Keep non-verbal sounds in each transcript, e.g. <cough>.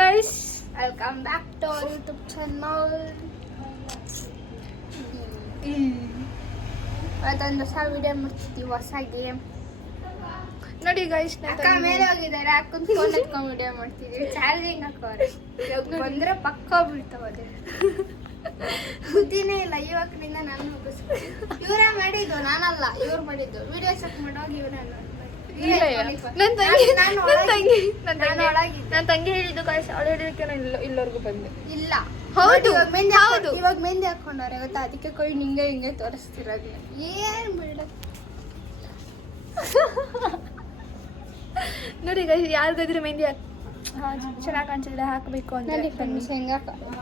Guys welcome back our YouTube channel ಇವತ್ತೊಂದು ಹೊಸ video ಮಾಡ್ತಿದ್ದೀವಿ ಹೊಸ ಗೇಮ್ ನೋಡಿ ಗೈಸ್ ಅಕ್ಕ ಮೇಲೆ ಹೋಗಿದ್ದಾರೆ. ಅಕ್ಕನ ಫೋನ್ ಎತ್ಕೊಂಡು ವಿಡಿಯೋ ಮಾಡ್ತಿದ್ದೀವಿ ಚಾರ್ಜಿಂಗ್ ಹಾಕೋರೆ. ಬಂದ್ರೆ ಪಕ್ಕ ಬೀಳ್ತಾವದೆ ಬುದ್ಧಿನೇ ಇಲ್ಲ. ಯುವಕರಿಂದ ನಾನು ಮುಗಿಸ್ತೀನಿ. ಇವರೇ ಮಾಡಿದ್ದು ನಾನಲ್ಲ. ಇವ್ರು ಮಾಡಿದ್ದು. ವಿಡಿಯೋ ಚೆಕ್ ಮಾಡೋಗಿ ಇವರೇ ನನ್ನ ತಂಗಿ ನಾನು ನನ್ನ ತಂಗಿ ನನ್ನ ನಾನು ತಂಗಿ ನನ್ನ ತಂಗಿ ಹೇಳಿದ್ದು ಗೈಸ್ ಅವಳು ಹೇಳಿದಕ್ಕೆ ನಾನು ಇಲ್ಲ ಇಲ್ಲವರೆಗೂ ಬಂದೆ. ಇಲ್ಲ. ಹೌದು, ಮೆಹಂದಿ ಹೌದು. ಇವಾಗ ಮೆಹಂದಿ ಹಾಕೊಂಡವ್ರೆ ಗೊತ್ತಾ? ಅದಕ್ಕೆ ಕೈ ಹಿಂಗೆ ಹಿಂಗೆ ತೋರಿಸ್ತಿರೋದು. ಏನ್ ಬಿಡ. <laughs> ನೋಡಿ ಗೈಸ್ ಯಾರಿಗಾದ್ರೂ ಮೆಹಂದಿ ಚೆನ್ನಾಗಿ ಕಾಣಿಸಿದ್ರೆ ಹಾಕಬೇಕು ಅಂತ ಫ್ರೆಂಡ್ಸ್ ಹೆಂಗ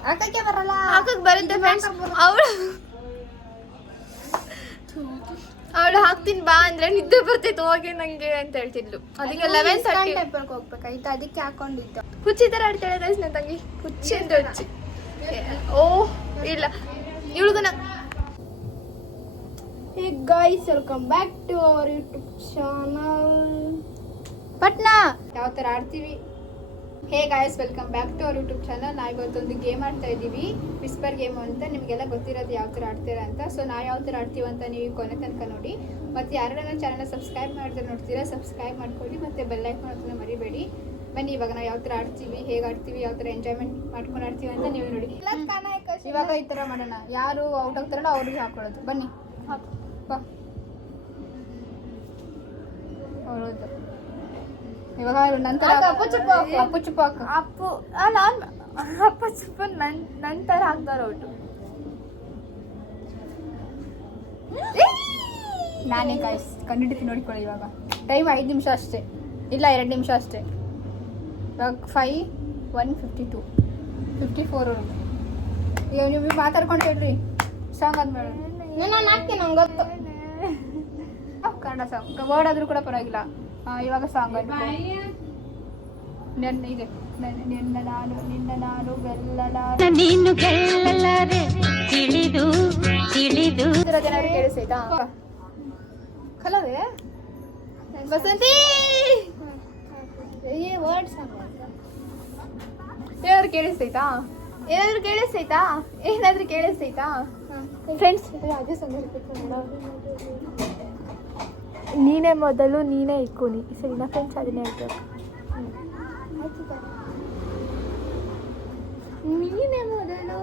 ಹಾಕಕ್ಕೆ ಬರಲ್ಲ. ಹಾಕಕ್ಕೆ ಬರುತ್ತೆ ಫ್ರೆಂಡ್ಸ್ ಅವಳು ಅವಳು ಹಾಕ್ತೀನಿ ಬಾ ಅಂದ್ರೆ ನಿದ್ದೆ ಬರ್ತಿತ್ತು ಹೋಗಿ ನಂಗೆ ಅಂತ ಹೇಳ್ತಿದ್ಲು. ಅದಕ್ಕೆ ಲೆವೆನ್ ತರ್ಟಿ ಟೆಂಪಲ್ಗೆ ಹೋಗ್ಬೇಕಾಯ್ತು ಅದಕ್ಕೆ ಹಾಕೊಂಡಿದ್ದ. ಹುಚ್ಚಿ ತರ ಆಡ್ತಾಳೆ ಗೈಸ್ ನನ್ನ ತಂಗಿ? ಹುಚ್ಚಿ ಅಂತ ಹುಚ್ಚಿ ಓ ಇಲ್ಲ. ಇವಳಿಗೂ ನಾ hey guys welcome back to our YouTube channel Patna. ಯಾವ ಥರ ಆಡ್ತೀವಿ? Hey guys welcome back to our YouTube channel ನಾವು ಇವತ್ತೊಂದು ಗೇಮ್ ಆಡ್ತಾ ಇದ್ದೀವಿ. ವಿಸ್ಪರ್ ಗೇಮ್ ಅಂತ ನಿಮಗೆಲ್ಲ ಗೊತ್ತಿರೋದು ಯಾವ ಥರ ಆಡ್ತೀರಾ ಅಂತ. ಸೊ ನಾವು ಯಾವ ಥರ ಆಡ್ತೀವಿ ಅಂತ ನೀವು ಕೊನೆ ತನಕ ನೋಡಿ. ಮತ್ತು ಯಾರನ್ನ ಚಾನಲ್ನ ಸಬ್ಸ್ಕ್ರೈಬ್ ಮಾಡಿದ್ರೆ ನೋಡ್ತೀರಾ ಸಬ್ಸ್ಕ್ರೈಬ್ ಮಾಡ್ಕೊಳ್ಳಿ. ಮತ್ತು ಬೆಲ್ಲೈಕ್ ಮಾಡೋದನ್ನ ಮರಿಬೇಡಿ. ಬನ್ನಿ ಇವಾಗ ನಾವು ಯಾವ ಥರ ಆಡ್ತೀವಿ ಹೇಗೆ ಆಡ್ತೀವಿ ಯಾವ ಥರ ಎಂಜಾಯ್ಮೆಂಟ್ ಮಾಡ್ಕೊಂಡು ಆಡ್ತೀವಿ ಅಂತ ನೀವು ನೋಡಿ. ಇವಾಗ ಈ ಥರ ಮಾಡೋಣ. ಯಾರು ಔಟ್ ಆಗ್ತಾರಲ್ಲ ಅವ್ರಿಗೆ ಹಾಕೊಳ್ಳೋದು. ಬನ್ನಿ. ಬಾ. ಹೌದು ಇವಾಗ ನಂತರ ಅಪ್ಪು ಚುಪ್ಪ. ಅಪ್ಪು ಚುಪ್ಪ ಅಪ್ಪು ಅಲ್ಲ ಅಪ್ಪ ಚುಪ್ಪ ನನ್ ನಂತರ ಹಾಕ್ತಾರ ಒಟ್ಟು. ನಾನೇ ಕಾಯ್ಸ್ ಕಂಡಿಡಿತಿ ನೋಡಿಕೊಳ್ಳಿ ಇವಾಗ. ಟೈಮ್ ಐದು ನಿಮಿಷ ಅಷ್ಟೇ. ಇಲ್ಲ ಎರಡು ನಿಮಿಷ ಅಷ್ಟೇ. ಇವಾಗ five one fifty two fifty four ಈಗ ನೀವು ಮಾತಾಡ್ಕೊಂಡು ಹೇಳ್ರಿ ಸಾಂಗ್ ಅಂದ್ಮೇಲೆ ನಾನು ಹಾಕ್ತೀನಿ ನಂಗೆ ಗೊತ್ತು. ಕನ್ನಡ ಸಾಂಗ್ ವರ್ಡ್ ಆದರೂ ಕೂಡ ಪರವಾಗಿಲ್ಲ. ಇವಾಗ ಸಾಂಗ್ ನನ್ನ ಇದೆ. ನನ್ನ- ನಿನ್ನ ನಾನು ನಿನ್ನ ನಾನು ಬೆಲ್ಲಲಾರೆ. ನೀನು ಗೆಲ್ಲಲಾರೆ ತಿಳಿದು ತಿಳಿದು. ಏನಾದ್ರು ಕೇಳಿಸ್ತೈತಾ ಕಲವೇ? ಬಸಂತಿ ಏ ವರ್ಡ್ ಸಾಂಗ್ ಏನಾದ್ರು ಕೇಳಿಸ್ತೈತಾ ಏನಾದ್ರು ಕೇಳಿಸ್ತೈತಾ ಏನಾದ್ರು ಕೇಳಿಸ್ತೈತಾ ಫ್ರೆಂಡ್ಸ್ ನೀನೇ ಮೊದಲು ನೀನೇ ಇಕ್ಕೋನಿ ಸರಿನಾ ಫ್ರೆಂಡ್ಸ್ ಅದನ್ನೇ ಹೇಳ್ಬೇಕು. ನೀನೇ ಮೊದಲು.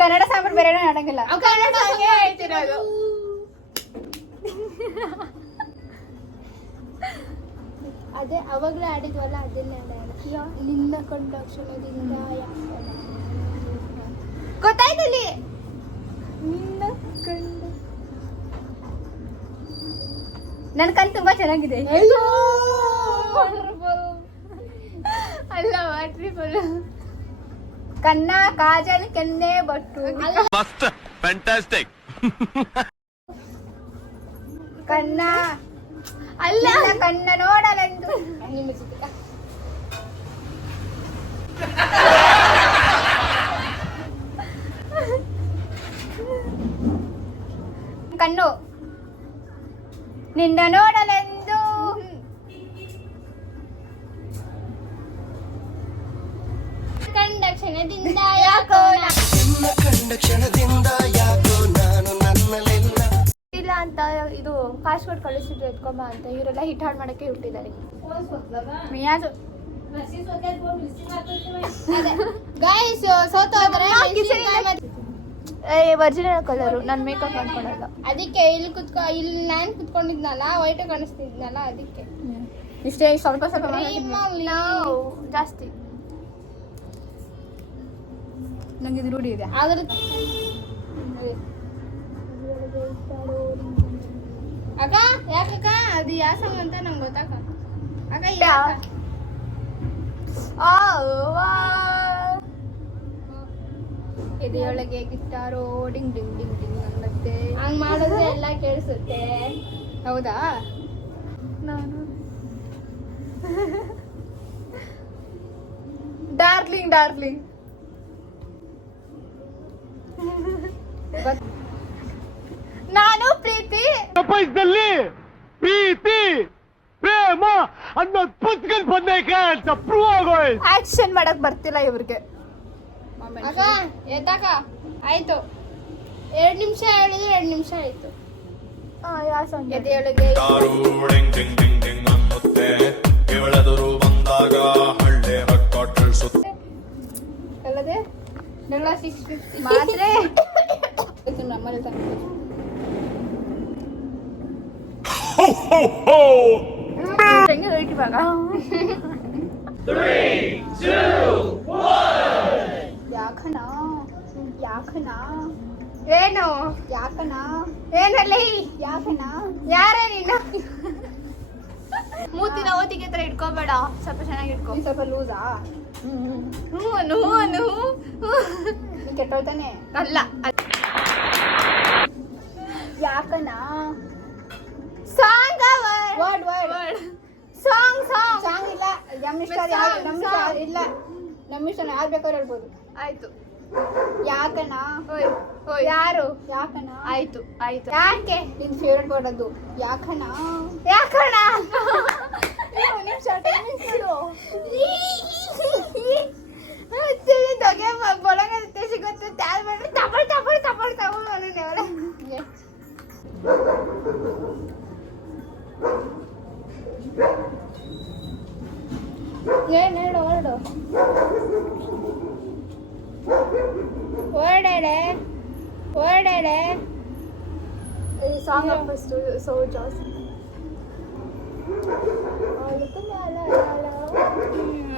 ಕನ್ನಡ ಸಾಂಬಾರ್ ಬೇರೆ ಆಡಂಗಿಲ್ಲ. ಕನ್ನಡ ಹೇಳ್ತಿರೋದು ಅದೇ. ಅವಾಗಲೇ ಆಡಿದ್ವಲ್ಲ ಅದನ್ನೇ ನಿನ್ನ ಕಂಡಕ್ಷಣದಿಂದ ಯಾಕೆ ಗೊತ್ತಾಯ್ತಲ್ಲಿ? ನಿನ್ನ ಕಣ್ ತುಂಬಾ ಚೆನ್ನಾಗಿದೆ. ಅಯ್ಯೋ! ಅಲ್ಲ ವಾಟ್ರಿಫುಲ್ ಕನ್ನ ಕಾಜಲ್ ಕೆನ್ನೆ ಬಟ್ಟು. ಮಸ್ತ್ ಫ್ಯಾಂಟಾಸ್ಟಿಕ್ ಕನ್ನ ಅಲ್ಲ. ಕನ್ನ ನೋಡಲೆಂದು ನಿಮ್ಮ ಚಿಕ್ಕ ಕಣ್ಣು ನಿನ್ನ ನೋಡಲೆಂದು. ಕಂಡ ಕ್ಷಣದಿಂದ ಯಾಕೋ ನಾ- ಇಲ್ಲ ಅಂತ ಇದು ಪಾಸ್ವರ್ಡ್ ಕಳಿಸಿದ್ರು ಎತ್ಕೊಂಬ ಅಂತ. ಇವರೆಲ್ಲ ಹಿಟ್ ಹಾಡ್ ಮಾಡಕ್ಕೆ ಹುಟ್ಟಿದ್ದಾರೆ. ಮಿಯಾಜು ಗಾಯ್ಸ್ ಸೋತೋದ್ರೆ ಒರಿಜಿನಲ್ ಕಲರು ನಾನು ಮೇಕಪ್ ಮಾಡ್ಕೊಳಲ್ಲ. ಅದಕ್ಕೆ ಇಲ್ಲಿ ಕುತ್ಕೊ ಇಲ್ಲಿ ನಾನು ಕುತ್ಕೊಂಡಿದ್ನಲ್ಲ ವೈಟ್ ಕಾಣಿಸ್ತಿದ್ನಲ್ಲ ಅದಕ್ಕೆ. ಇಷ್ಟೇ ಸ್ವಲ್ಪ ಸ್ವಲ್ಪ ಜಾಸ್ತಿ. ನಂಗೆ ಇದು ರೂಢಿ ಇದೆ. ಅದ್ರ ಅಕ್ಕ ಯಾಕಕ್ಕ ಅದು ಯಾವ ಸಾಂಗ್ ಅಂತ ನಂಗೆ ಗೊತ್ತಾಕ ಅಕ್ಕ. ಎದೆಯೊಳಗೆ ಗಿಟ್ಟಾರೋ ಡಿಂಗ್ ಡಿಂಗ್ ಡಿಂಗ್ ಡಿಂಗ್ ಅನ್ನತ್ತೆ. ಹಂಗ್ ಮಾಡಿದ್ರೆ ಎಲ್ಲ ಕೇಳಿಸುತ್ತೆ. ಹೌದಾ? ನಾನು. ಡಾರ್ಲಿಂಗ್ ಡಾರ್ಲಿಂಗ್ ನಾನು ಪ್ರೀತಿ. ಪ್ರೀತಿ ಪ್ರೇಮ ಅನ್ನೋದು ಪುಸ್ತಕದ ಬಂದೈಕೆ ಅಂತ ಪ್ರೂವ್ ಆಗೋಯ್ತು. ಆಕ್ಷನ್ ಮಾಡಕ್ ಬರ್ತಿಲ್ಲ ಇವ್ರಿಗೆ. ಅಕ್ಕ ಎದ್ದಕ್ಕ? ಆಯ್ತು. ಎರಡು ನಿಮಿಷ ಹೇಳಿದ್ರೆ ಎರಡು ನಿಮಿಷ ಆಯ್ತು. ಅನ್ನುತ್ತೆ. ಬಂದಾಗ ಹಳ್ಳೆ ರೊಕ್ಕ ತಿಳಿಸುತ್ತೆ ಅಲ್ಲದೆ ಡಗಳ ಸಿಕ್ಸ್ ಫಿಫ್ಟಿ ಮಾತ್ರೆ. ನಮ್ಮಲ್ಲಿ ತಂದು ಹೆಂಗೆ ರೇಟ್ ಇವಾಗ? <laughs> ಯಾಕನ ಏನು? ಯಾಕನ ಏನಲ್ಲಿ? ಯಾಕನ ಯಾರೇ ನೀನು? ಮೂತಿನ ಓದಿಗೆ ಹತ್ರ ಇಟ್ಕೋಬೇಡ. ಸ್ವಲ್ಪ ಚೆನ್ನಾಗಿ ಇಟ್ಕೋ. ಸ್ವಲ್ಪ ಲೂಸಾ? ಹ್ಞೂ ಹ್ಞೂ ಅನ್ನು ನೀನ್ ಅಲ್ಲ ಯಾಕನ song word word song song song ಇಲ್ಲ. ನಮ್ಮ ಇಷ್ಟ ಇಲ್ಲ. ನಮ್ಮ ಇಷ್ಟ ಯಾರು ಬೇಕಾದ್ರೂ ಹೇಳ್ಬೋದು. ಆಯ್ತು. ಯಾಕನ ಓಯ್ ಓಯ್ ಯಾರು ಯಾಕನ ಆಯ್ತು ಆಯ್ತು ಯಾಕೆ ನಿನ್ ಫೇವ್ರೆಟ್ ವರ್ಡ್ ಅದು ಯಾಕನ ಯಾಕಣ್ಣ ನಿಮಿಷ ಟೈಮಿಂಗ್ಸ್ ಇರು ತೊಗೆ ಬೊಳಗೆ ಸಿಗುತ್ತೆ ತ್ಯಾಲ್ ಮಾಡಿ ತಪಳ್ ಹೊರಡೇಳೆ ಹೊರಡೇಳೆ ಈ ಸಾಂಗ್ ಫಸ್ಟ್ ಸೋ ಜಾಸ್ತಿ.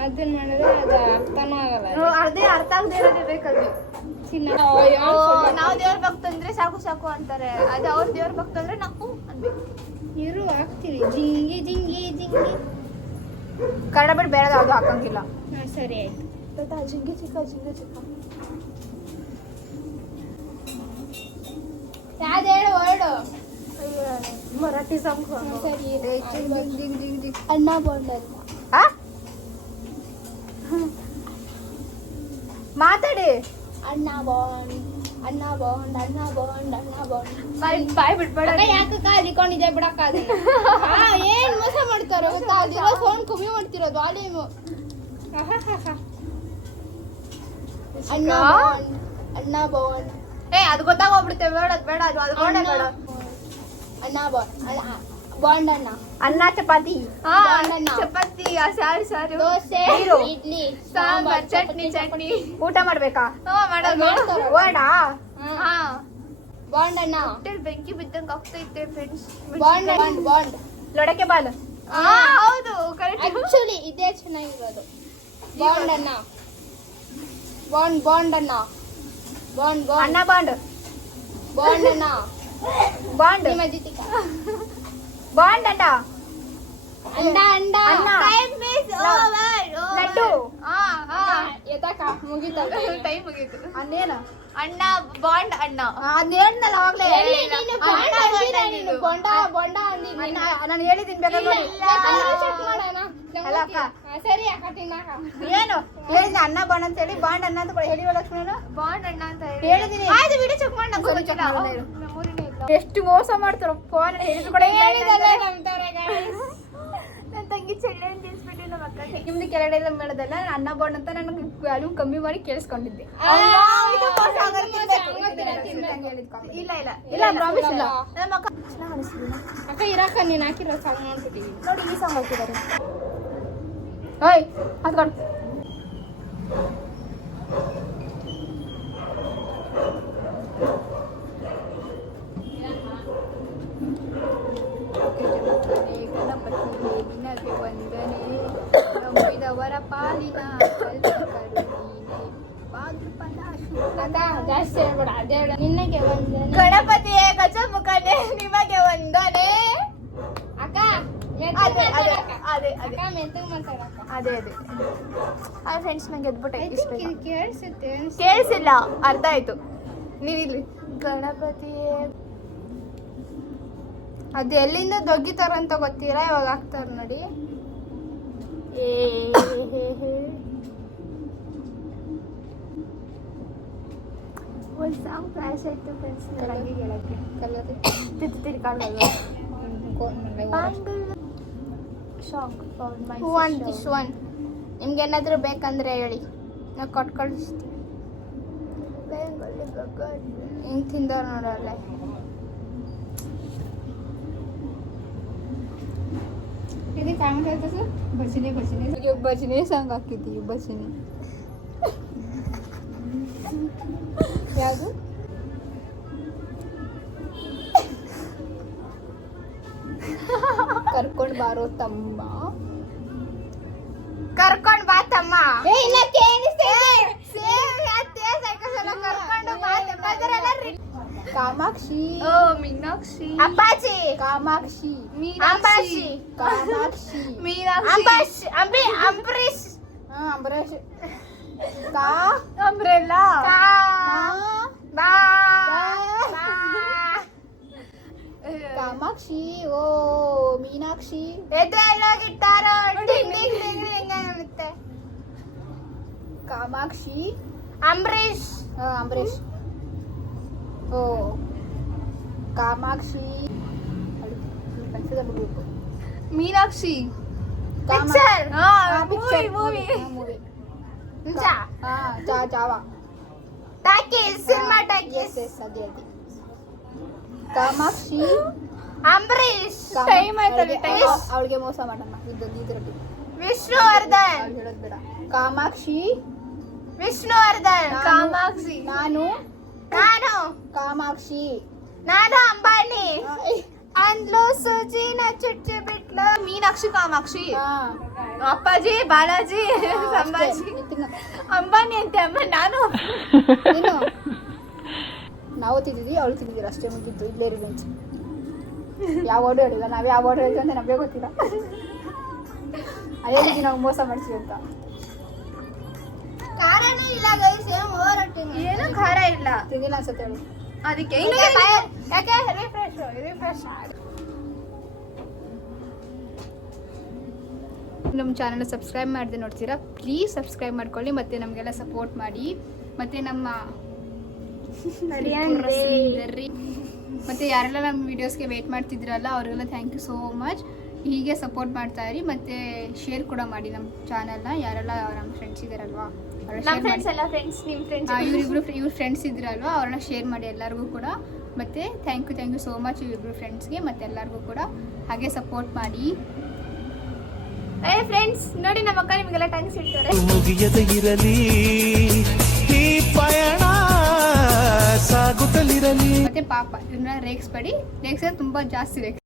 ಅದನ್ನ ಮಾಡಿದ್ರೆ ಅದು ಅರ್ಥನೂ ಆಗಲ್ಲ ಅದೇ. ಅರ್ಥ ಆಗದೆ ಇರೋದೇ ಬೇಕಲ್ಲಿ ನಾವು ದೇವ್ರ ಭಕ್ತ ಅಂದ್ರೆ ಸಾಕು ಸಾಕು ಅಂತಾರೆ. ಅದು ಅವ್ರ ದೇವ್ರ ಭಕ್ತ ಅಂದ್ರೆ ನಾವು ಅನ್ಬೇಕು. ಇರು ಹಾಕ್ತೀನಿ. ಜಿಂಗಿ ಜಿಂಗಿ ಜಿಂಗಿ. ಕನ್ನಡ ಬಿಟ್ಟು ಬೇರೆ ಯಾವುದು ಹಾಕಂಗಿಲ್ಲ ಸರಿ. ಆಯ್ತು ಜಿಂಗಿ ಚಿಕ್ಕ ಜಿಂಗಿ ಚಿಕ್ಕ. ಯಾವ್ದು ಹೇಳು ಹೊರಡು. ಮರಾಠಿ ಸಾಂಗ್ ಸರಿ. ಅಣ್ಣ ಬಾಂಡಲ್ ಮಾತಾಡಿ. ಅಣ್ಣ ಬಾಂಡ್ ಅಣ್ಣ ಬಾಂಡ್ ಅಣ್ಣ ಬಾಂಡ್ ಅಣ್ಣ ಬಾಂಡ್ ಬಾಯ್ ಬಾಯ್ ಬಿಡ್ಬೇಡ. ಯಾಕೆ ಕಾಲಿಕೊಂಡಿದೆ ಬಿಡಕ್ಕ <laughs> ಏನ್ ಮೋಸ ಮಾಡ್ತಾರೋ ಗೊತ್ತಾ? ಅದಿರೋ ಕಮ್ಮಿ ಮಾಡ್ತಿರೋದು ವಾಲ್ಯೂಮ್ ಅಣ್ಣ ಬಾಂಡ್ ಅಣ್ಣ ಬಾಂಡ್ ಅದು ಗೊತ್ತಾಗೋಗ್ಬಿಡುತ್ತೆ. ಬೇಡ ಅದ್ ಬೇಡ ಅದು ಅದು ಬೇಡ ಬೇಡ. ಅಣ್ಣ ಬಾಂಡ್ ಅಣ್ಣ ಅನ್ನ ಚಪಾತಿ. ಚಪಾತಿ ಸಾರು ಸಾರು. ದೋಸೆ. ಇಡ್ಲಿ ಸಾಂಬಾರ್ ಚಟ್ನಿ ಚಟ್ನಿ ಊಟ ಮಾಡ್ಬೇಕಾ. ಹಾ ಬಾಂಡ್ ಅಣ್ಣ ಹೊಟ್ಟೆಲ್ ಬೆಂಕಿ ಬಿದ್ದಂಗೆ ಆಗ್ತೈತೆ ಫ್ರೆಂಡ್ಸ್ ಬಾಂಡ್ ಬಾಂಡ್ ಬಾಂಡ್. ಲೊಡಕೆ ಬಾಲ್. ಹಾ ಹೌದು ಕರೆಕ್ಟ್ ಆಕ್ಚುಲಿ ಇದೇ ಚೆನ್ನಾಗಿರೋದು. ಬಾಂಡ್ ಬಾಂಡ್ ಬಾಂಡ್ ಅಣ್ಣ ಬಾಂಡ್ ಅಣ್ಣ ಬಾಂಡ್ ಬಾಂಡ್ ಅಣ್ಣ. ಬಾಂಡ್ ನಿಮ್ಮ ಜೊತೆಗ ಬಾಂಡ್ ಅಣ್ಣ. ಅಂಡ ಅಂಡ. ಟೈಮ್ ಇಸ್ ಓವರ್ ಲಡ್ಡು. ಹಾ ಹಾ. ಎದಕ್ಕ ಮುಗಿತ? ಟೈಮ್ ಮುಗಿತು. ಅನ್ನೇನ ಅಣ್ಣ ಬಾಂಡ್ ಅಣ್ಣ. ಅದೇನಲ್ಲ ಎಲ್ಲಿ ನೀನು ಬಾಂಡ್ ನೀನು. ಬೊಂಡ ನೀನು. ಹೇಳಿದ್ದೀನಿ ಬೇಕಾದ್ರೆ ಅಲ್ಲ ಅಕ್ಕ. ಸರಿ ಅಕ್ಕ ತಿನ್ನಕ ಏನು? ಹೇಳಿದ್ನ ಅನ್ನ ಬಾಂಡ್ ಅಂತ ಹೇಳಿ ಬಾಂಡ್ ಅನ್ನ ಅಂತ ಹೇಳಿ ಹೇಳಿವ ಲಕ್ಷ್ಮಣ ಬಾಂಡ್ ಅಣ್ಣ ಅಂತ ಹೇಳಿ. ಹೇಳಿದೀನಿ. ಆಯ್ತು ವಿಡಿಯೋ ಚೆಕ್ ಮಾಡಿ ನಂಗೆ ಎಷ್ಟು ಮೋಸ ಮಾಡ್ತಾರೋ ಫೋನ್ ಹೇಳಿದ್ರು ಕೂಡ ನನ್ನ ತಂಗಿ ಚೆಲ್ಲೆ ಅಂತ ತಿನ್ಸ್ಬಿಟ್ಟು ನಮ್ಮ ಅಕ್ಕ. ನಿಮ್ದು ಕೆಳಗಡೆ ಎಲ್ಲ ಮೇಳದಲ್ಲ ಅಣ್ಣ ಅನ್ನ ಬಾಂಡ್ ಅಂತ ನನಗೆ ವ್ಯಾಲ್ಯೂ ಕಮ್ಮಿ ಮಾಡಿ ಕೇಳಿಸ್ಕೊಂಡಿದ್ದೆ. ಆ, ಇದು ಮೋಸ ಇದು ಆಗೋದು ಮೋಸ ತಿನ್ಬೇಕು. ಆಗೋದಿಲ್ಲ, ಇದು ತಿನ್ಬೇಕು. ಹಂಗೆ ಹೇಳಿದ್ comment. ಇಲ್ಲ ಇಲ್ಲ ಇಲ್ಲ ಪ್ರಾಮಿಸ್ ಇಲ್ಲ ನಮ್ಮ ಅಕ್ಕ ಚೆನ್ನಾಗ್ ಅನಿಸ್ಲಿಲ್ಲ ಅಕ್ಕ ಇರಕ್ಕ ನೀನ್ ಹಾಕಿರೋ ಸಾಂಗ್ ನೋಡ್ಬಿಟ್ಟಿವಿ ನೋಡಿ ಈ ಸಾಂಗ್ ಹಾಕಿದ್ದಾರೆ ಓಯ್ ಹತ್ಕೊಂಡು ಗಣಪತಿ ನಿನಗೆ ವಂದನೆ ನಂಬಿದವರ ಪಾಲಿನ ಜಾಸ್ತಿ ಹೇಳ್ಬೇಡ ಅದೇ ಹೇಳು. ನಿನ್ನಗೆ ಒಂದು ಗಣಪತಿಯೇ ಗಜ ಮುಖನೇ ನಿಮಗೆ ಒಂದನೇ ಅಕ್ಕ ಅದೇ ಅದೇ. ಅದೇ ಅದೇ. ಅದೇ ಅದೇ. ಆ ಫ್ರೆಂಡ್ಸ್ ನಂಗೆ ಎದ್ಬಿಟ್ಟೆ ಕೇಳಿಸುತ್ತೆ ಕೇಳಿಸಿಲ್ಲ ಅರ್ಥ ಆಯ್ತು. ನೀವಿಲ್ಲಿ ಗಣಪತಿಯೇ ಅದು ಎಲ್ಲಿಂದ ದೊಗ್ಗಿತಾರಂತ ಗೊತ್ತೀರಾ ಇವಾಗ ಆಗ್ತಾರ ನೋಡಿ. ಏ ಹೇ ಹೇ ಒಂದು ಸಾಂಗ್ ಫ್ಲಾಶ್ ಆಯ್ತು ಫ್ರೆಂಡ್ಸ್ ಕಲ್ಲದು ತಿರ್ಕಾಡಲ್ಲ ಸಾಂಗ್ ಫಾರ್ ಮೈ ಹೂ ಒನ್ ದಿಸ್ ಒನ್ ನಿಮ್ಗೆ ಏನಾದರೂ ಬೇಕಂದ್ರೆ ಹೇಳಿ ನಾವು ಕೊಟ್ಟು ಕಳಿಸ್ತೀವಿ ಹಿಂಗೆ ತಿಂದವ್ರು ನೋಡಲ್ಲ ಇದು ಕಾಮೆಂಟ್ ಆಯ್ತಾ ಸರ್ ಭಜನೆ ಭಜನೆ ಈಗ ಭಜನೆ ಸಾಂಗ್ ಹಾಕಿದ್ದೀವಿ ಯಾವುದು ಕರ್ಕೊಂಡು ಬಾರೋ ತಮ್ಮ ಕರ್ಕೊಂಡು ಬಾ ತಮ್ಮ ಏ ಇಲ್ಲ ಕರ್ಕೊಂಡು ಬಾ ತಮ್ಮ ಅದರೆಲ್ಲ ರಿ- ಕಾಮಾಕ್ಷಿ ಓ ಮೀನಾಕ್ಷಿ ಅಪ್ಪಾಜಿ ಕಾಮಾಕ್ಷಿ ಅಂಬಾಜಿ ಕಾಮಾಕ್ಷಿ ಮೀನಾಕ್ಷಿ ಅಂಬಾಜಿ ಅಂಬಿ ಅಂಬರೀಶ್ ಹಾ ಅಂಬರೀಷ್ ಕಾ ಅಂಬ್ರೆಲ್ಲಾ ಕಾ ಬಾ ಬಾ. ಕಾಮಾಕ್ಷಿ ಓ ಮೀನಾಕ್ಷಿ ಎದ್ರಲ್ಲೋಗಿಟ್ಟಾರೋ ಡಿಂಗ್ ಡಿಂಗ್ ಡಿಂಗ್ ಡಿಂಗ್ ಅನ್ನುತ್ತೆ ಕಾಮಾಕ್ಷಿ ಅಂಬರೀಶ್ ಹಾ ಅಂಬರೀಷ್ ಓ ಕಾಮಾಕ್ಷಿ ಪೆನ್ಸಿಲ್ ಬಿಡ್ಬೇಕು ಮೀನಾಕ್ಷಿ ಪಿಕ್ಚರ್ ಮೂವಿ ಮೂವಿ ಹಾ ಸಿನಿಮಾ ಟಾಕೀಸ್ ಎಸ್ ಎಸ್ ಅದೇ ಅದೇ ಕಾಮಾಕ್ಷಿ ಅಂಬರೀಶ್ ಕಾಮ- ಆಯ್ತಲ್ಲ, ಅವಳಿಗೆ- ಮೋಸ ಮಾಡಮ್ಮ. ವಿಷ್ಣುವರ್ಧನ್. ಅವ್ಳು ಹೇಳೋದ್ ಬೇಡ. ಕಾಮಾಕ್ಷಿ. ವಿಷ್ಣುವರ್ಧನ್. ನಾನು- ಕಾಮಾಕ್ಷಿ. ನಾನು. ನಾನು. ಕಾಮಾಕ್ಷಿ. ನಾನು ಅಂಬಾನಿ. ಅಂದ್ಲು ಸುಜಿನ ಚುಚ್ಚಿ ಕಾಮಾಕ್ಷಿ. ಹಾ. ಅಪ್ಪಾಜಿ ಬಾಲಾಜಿ ಅಂಬಾಜಿ. ಅಂಬಾನಿ ಅಂತೆ ಅಮ್ಮ ನಾನು. ನಾವು ತಿಂದಿದ್ವಿ ಅವಳು ತಿಂದಿದ್ದೀರ ಅಷ್ಟೇ ಮುಗಿದ್ದು ಇಲ್ಲೇ ರಿವೆಂಜ್ ಯಾವ ಆರ್ಡರ್ ಹೇಳಿಲ್ಲ ನಾವು ಯಾವ ಆರ್ಡರ್ ಹೇಳಿದ್ವಿ ಅಂತ ನಮಗೆ ಗೊತ್ತಿಲ್ಲ. ಅದೇ ರೀತಿ ನಾವು ಮೋಸ ಮಾಡ್ತೀವಿ ಅಂತ. ಇಲ್ಲ ಗೈಸ್ ಏನು ಓವರ್ ಏನು ಖಾರ ಇಲ್ಲ. ತಿಂದಿಲ್ಲ ಅನ್ಸುತ್ತೆ ಅದಕ್ಕೆ ಯಾಕೆ? ರಿಫ್ರೆಶ್ ರಿಫ್ರೆಶ್ ನಮ್ಮ ಚಾನಲ್ ಸಬ್ಸ್ಕ್ರೈಬ್ ಮಾಡದೆ ನೋಡ್ತೀರಾ ಪ್ಲೀಸ್ ಸಬ್ಸ್ಕ್ರೈಬ್ ಮಾಡ್ಕೊಳ್ಳಿ ಮತ್ತೆ ನಮಗೆಲ್ಲ ಸಪೋರ್ಟ್ ಮಾಡಿ. ಮತ್ತೆ ನಮ್ಮ ಮತ್ತು ಯಾರೆಲ್ಲ ನಮ್ಮ ವಿಡಿಯೋಸ್ಗೆ ವೇಟ್ ಮಾಡ್ತಿದ್ರಲ್ಲ ಅವರಿಗೆಲ್ಲ ಥ್ಯಾಂಕ್ ಯು ಸೋ ಮಚ್ ಹೀಗೆ ಸಪೋರ್ಟ್ ಮಾಡ್ತಾ ಇರಿ ಮತ್ತೆ ಶೇರ್ ಕೂಡ ಮಾಡಿ ನಮ್ಮ ಚಾನಲ್ನ ಯಾರೆಲ್ಲ ನಮ್ಮ ಫ್ರೆಂಡ್ಸ್ ಇದ್ದಾರಲ್ವಾ ಇವರಿಬ್ರು ಇವ್ರ ಫ್ರೆಂಡ್ಸ್ ಇದ್ರಲ್ವಾ ಅವ್ರನ್ನ ಶೇರ್ ಮಾಡಿ ಎಲ್ಲರಿಗೂ ಕೂಡ. ಮತ್ತೆ thank you thank you so much ಇವ್ರಿಬ್ರು ಫ್ರೆಂಡ್ಸ್ಗೆ ಮತ್ತೆ ಎಲ್ಲರಿಗೂ ಕೂಡ ಹಾಗೆ ಸಪೋರ್ಟ್ ಮಾಡಿ. ಏ ಫ್ರೆಂಡ್ಸ್ ನೋಡಿ ನಮ್ಮ ಅಕ್ಕ ನಿಮಗೆಲ್ಲ ಟ್ಯಾಂಕ್ಸ್ ಇಡ್ತಾರೆ ಮುಗಿಯದೆ ಇರಲಿ ಈ ಪಯಣ ಸಾಗುತ್ತಲಿರಲಿ. ಮತ್ತೆ ಪಾಪ ಇದನ್ನ ಪಡಿ ರೇಕ್ಸ್ ತುಂಬಾ ಜಾಸ್ತಿ ರೇಗಿಸ್